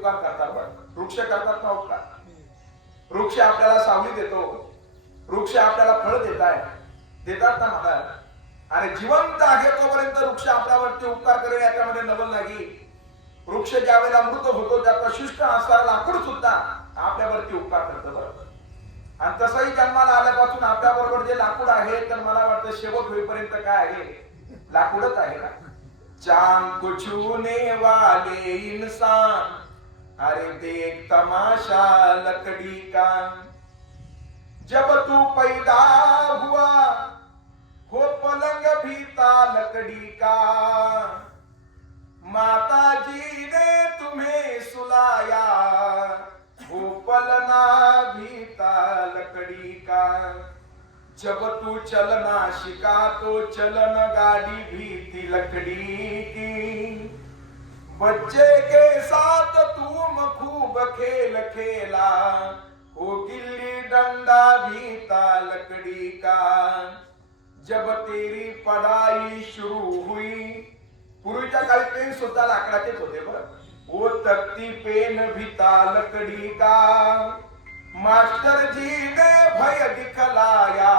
उपकार करतात बरं. वृक्ष करतात ना उपकार. वृक्ष आपल्याला सावली देतो, वृक्ष आपल्याला फळ देतात ना महाराज. आणि जिवंत आहे तोपर्यंत वृक्ष आपल्यावरती उपकार करेल याच्यामध्ये नवल नाही. वृक्ष ज्या वेळेला मृत होतो त्याचा शुष्क असणारा लाकूड सुद्धा आपल्यावरती उपकार करतं बरोबर. आणि तसंही जन्माला आल्यापासून आपल्या बरोबर जे लाकूड आहे तर मला वाटतं शेवट होईपर्यंत काय आहे, लाकूडच आहे ना. चांद को छूने वाले इंसान, अरे देख तमाशा लकड़ी का, जब तू पैदा हुआ हो पलंग भी था लकड़ी का, माता जी ने तुम्हें सुलाया वो पलना भी था लकड़ी का, जब तू चलना शिका तो चलन गाड़ी भी थी लकड़ी की, बच्चे के साथ तुम खूब खेल खेला वो गिल्ली डंडा भी था लकड़ी का, जब तेरी पढ़ाई शुरू हुई, पूर्वीच्या काळी पेन सुद्धा लाकडाचेच होते बरं. वो तख्ती पेन भी था लकड़ी का, मास्टर जी ने भय दिखलाया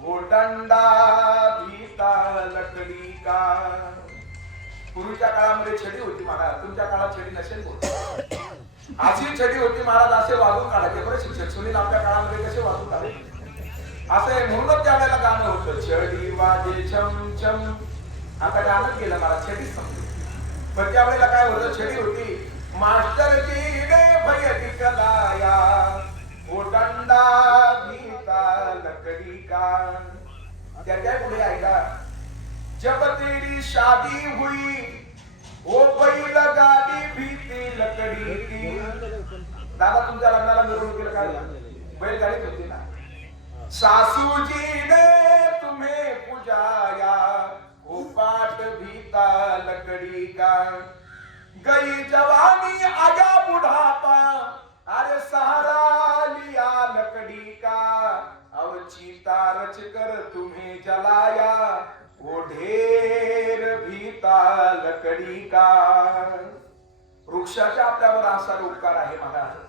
वो डंडा भी था लकड़ी का. पूर्वीच्या काळामध्ये छडी होती महाराज, तुमच्या काळात छडी नसेल बोल. अशी छडी होती महाराज, असे वाजून काढायचे बरं शिक्षक. सुनील आपल्या काळामध्ये कसे वाजून काढायचे असं म्हणूनच त्यावेळेला गाणं होतं, छडी वाजे छम छम. आता गाणं गेलं महाराज, छडीच संपली. पण त्यावेळेला काय होतं, छडी होती. मास्टर जी ने भय दिखलाया वो डंडा भी था लकड़ी का. त्याच्या पुढे ऐका, जब तेरी शादी हुई वो बैल गाड़ी भी थी लकड़ी की. दादा तुमच्या लग्नाला मिरवणुकीला काय बैलगाडीच होती ना. सासू जी ने तुम्हें पुजाया वो पाट भी था लकड़ी का, गई जवानी आजा बुढ़ापा अरे सहारा लिया लकड़ी का, अब चीता रच कर तुम्हें जलाया वो ढेर भी था लकड़ी का. वृक्षाचा आपल्यावर असा उपकार आहे महाराज.